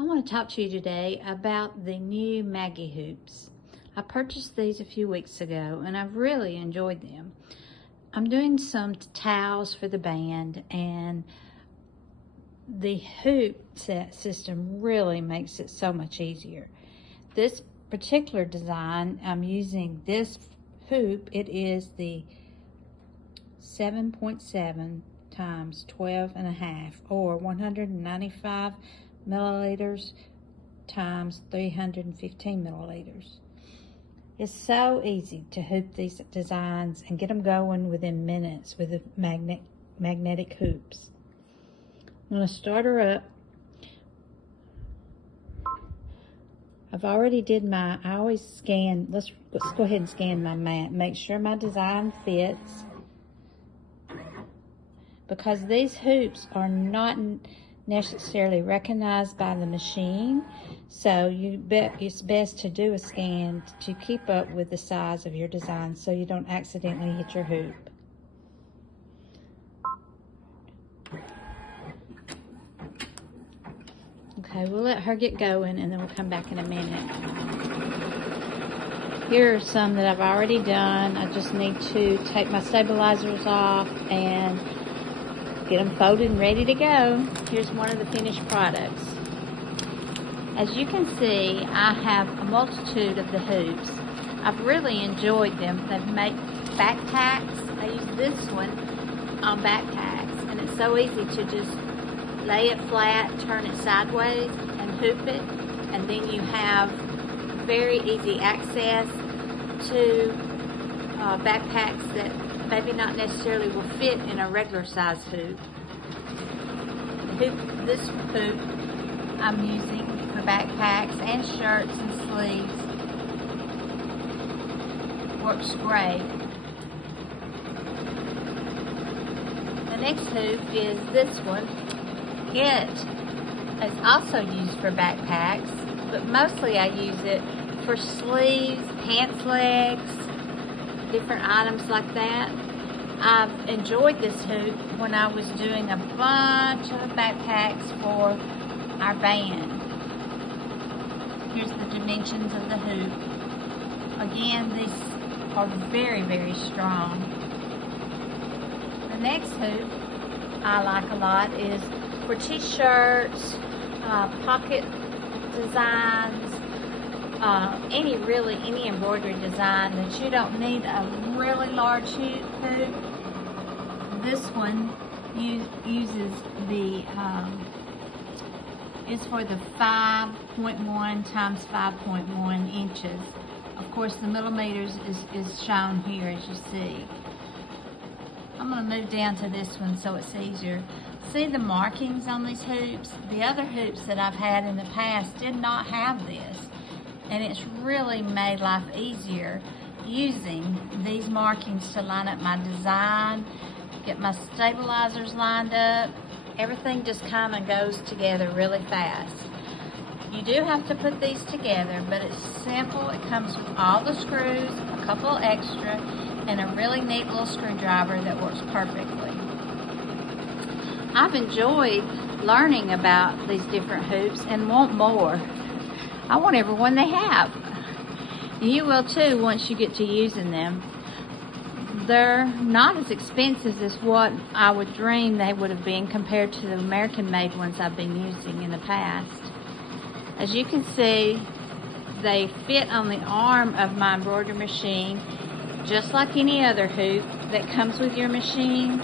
I want to talk to you today about the new Maggie hoops. I purchased these a few weeks ago and I've really enjoyed them. I'm doing some towels for the band, and the hoop set system really makes it so much easier. This particular design, I'm using this hoop. It is the 7.7 times 12.5 or 195 milliliters times 315 milliliters. It's so easy to hoop these designs and get them going within minutes with the magnetic hoops. I'm going to start her up. I've already did my, I always scan, let's go ahead and scan my mat, make sure my design fits. Because these hoops are not necessarily recognized by the machine, so it's best to do a scan to keep up with the size of your design so you don't accidentally hit your hoop. Okay, we'll let her get going and then we'll come back in a minute. Here are some that I've already done. I just need to take my stabilizers off and get them folded and ready to go. Here's one of the finished products. As you can see, I have a multitude of the hoops. I've really enjoyed them. They've made backpacks. I use this one on backpacks, and it's so easy to just lay it flat, turn it sideways, and hoop it, and then you have very easy access to backpacks that maybe not necessarily will fit in a regular size hoop. This hoop I'm using for backpacks and shirts and sleeves. Works great. The next hoop is this one. It is also used for backpacks, but mostly I use it for sleeves, pants legs, different items like that. I've enjoyed this hoop when I was doing a bunch of backpacks for our band. Here's the dimensions of the hoop. Again, these are very, very strong. The next hoop I like a lot is for t-shirts, pocket designs, any embroidery design that you don't need a really large hoop. This one uses the is for the 5.1 times 5.1 inches. Of course, the millimeters is shown here, as you see. I'm going to move down to this one so it's easier. See the markings on these hoops? The other hoops that I've had in the past did not have this. And it's really made life easier using these markings to line up my design, get my stabilizers lined up. Everything just kind of goes together really fast. You do have to put these together, but it's simple. It comes with all the screws, a couple extra, and a really neat little screwdriver that works perfectly. I've enjoyed learning about these different hoops and want more. I want everyone they have. You will too once you get to using them. They're not as expensive as what I would dream they would have been compared to the American-made ones I've been using in the past. As you can see, they fit on the arm of my embroidery machine, just like any other hoop that comes with your machine.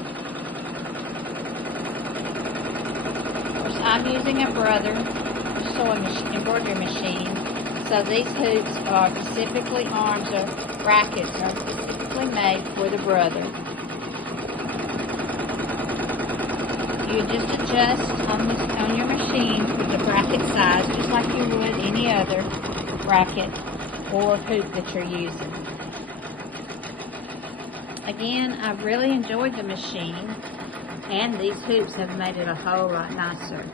Of course, I'm using a brother embroidery machine, so these hoops are specifically arms or brackets are specifically made for the brother. You just adjust on your machine for the bracket size, just like you would any other bracket or hoop that you're using. Again, I've really enjoyed the machine, and these hoops have made it a whole lot nicer.